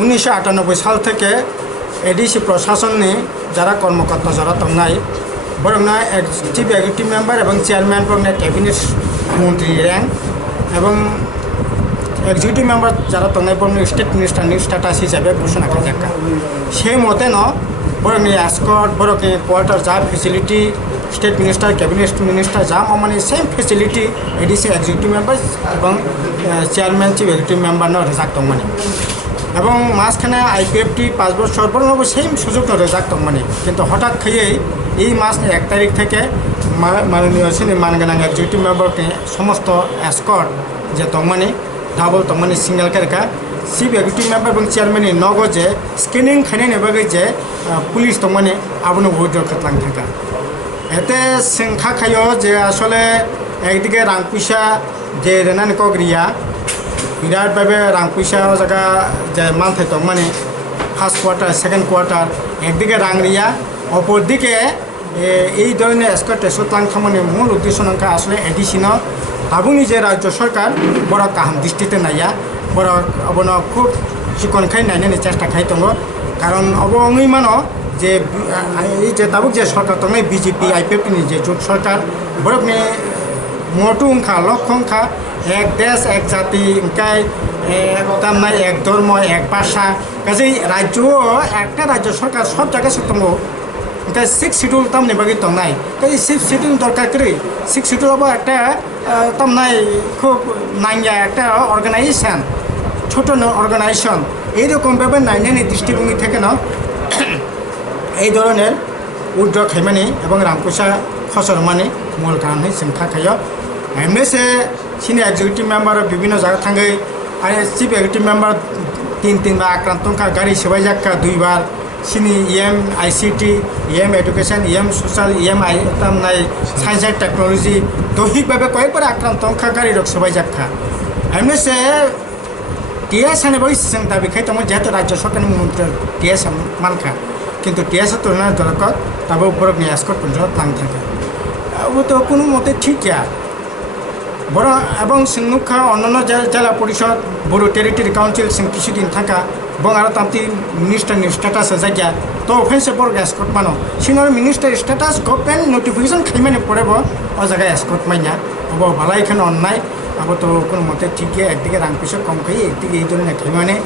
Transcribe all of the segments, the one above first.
1998 সাল থেকে এডিসি প্রশাসনে যারা কর্মকর্তা যারা তংনাই বরং না চিফ এক্সিকিউটিভ মেম্বার এবং চেয়ারম্যান বরং ক্যাবিনেট মন্ত্রী র্যাঙ্ক এবং এক্সিকিউটিভ মেম্বার যারা তংনাই বরং স্টেট মিনিস্টার স্ট্যাটাস হিসাবে ঘোষণা করে দেখা সেই মতে ন বরং এসকর্ট বরং কোয়ার্টার যা facility state minister cabinet minister যা মানে same facility ADC executive member এবং chairman chief executive member Rezaq দं মানে এবং মাঝখানে আইপিএফটি 5 বছর বরং সেম সুযোগ রেজাক দं মানে কিন্তু হঠাৎ খেয়েই এই মাস 1 তারিখ থেকে মাননীয় মানগোনাं এক্সিকিউটিভ মেম্বারকে সমস্ত এসকর্ট যে দं মানে ডাবল दं মানে সিঙ্গেল কেরকা চিফ এক্সিকিউটিভ মেম্বার এবং চেয়ারম্যাননি নগজে স্ক্রিনিং খাইনাयनि बागै যে পুলিশ दं মানে আবনো উইথড্র খাতলাং থাকা এতে সংখ্যা খায় যে আসলে একদিকে রাং পয়সা যে রেনানি কগরিয়া বিরাটভাবে রাং পয়সা জায়গা যে মানথাই दं মানে ফার্স্ট কোয়ার্টার সেকেন্ড কোয়ার্টার একদিকে রাং রিয়া অপরদিকে এই ধরনের এসকর্ট টেসলাং খামানি মূল উদ্দেশ্য নঙ্কা আসলে এডিসিনো তাবুনি যে রাজ্য সরকার বড় কাহাম দৃষ্টিতে নাইয়া বড় অবন খুব চিকনখাই নাইনাयनि চেষ্টা খাই दङ কারণ অবঙই মানো যে এই যে তাবুক যে সরকার दङ বিজেপি আইপিএফনি যে জোট সরকার বরকনি মোটু উংখা লক্ষ্য উংখা এক দেশ এক জাতি উংকাই তামনাই এক ধর্ম এক ভাষা কাজেই রাজ্য একটা রাজ্য সরকার সব জায়গায় দङ ওটা 6 শিডিউল তামনি বাকি দंनाय তাই 6 শিডিউল দরকার করে 6 শিডিউল আবার একটা তামনাই খুব নাইয়া একটা অর্গানাইজেশন ছোট অর্গানাইজেশন এইরকম ভাবে নাইনাयनि দৃষ্টিভঙ্গি থেকে না এই ধরনের উইথড্র খাইমানি এবং রামপয়সা খসর মানে মূল কারণ সংখ্যা খায় এমএসএ সিনি এক্সিকিউটিভ মেম্বার বিভিন্ন জায়গা থাঙ্গে আর চিফ এক্সিকিউটিভ মেম্বার 3 বার আক্রান্ত গাড়ি সেবাই যাক্কা 2 বার সিনি EM ICT EM education EM social EM তামনাই সায়েন্স এন্ড টেকনোলজি দৈহিকভাবে কয়েকবার আক্রান্ত গাড়ি রক সেবাই যাক্কা এমএসএ টিএস হানে বই जों দাবি খাই दङ যেহেতু রাজ্য সরকারের মন্ত্রী টিএস মানখা কিন্তু টিএস তুলনা দরকার তাবো বরক এসকর্ট পর্যন্ত থাং থাকে ও তো কোনো মতে ঠিক বড় এবং সিংনুখা অন্যান্য জেলা পরিষদ বড় টেরিটরি কাউন্সিল সিং কিছুদিন থাকা এবং আরও তামতি মিনিস্টারনি স্ট্যাটাস জায়গা তো অফেন্সে বড় এসকর্ট মানো সিনর মিনিস্টার স্ট্যাটাস গভর্নমেন্ট নোটিফিকেশন খাইমানে পড়েব ও জায়গায় এসকর্ট মাইনা अब ভালো এখানে অন্যায় अब তো কোনো মতে ঠিক একদিকে রাং পয়সা কম খাই একদিকে এই ধরনের খাইমানে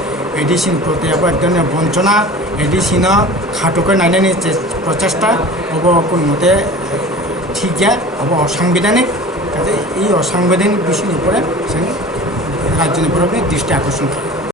এডিসিন প্রতি আবার এক ধরনের বঞ্চনা এডিসিন খাটুকে নাইনাयनि প্রচেষ্টা अब কোনো মতে ঠিক अब অসাংবিধানিক কাজে এই অসাংবিধানিক বিষয়ের উপরে রাজ্যের উপরে দৃষ্টি আকর্ষণ করে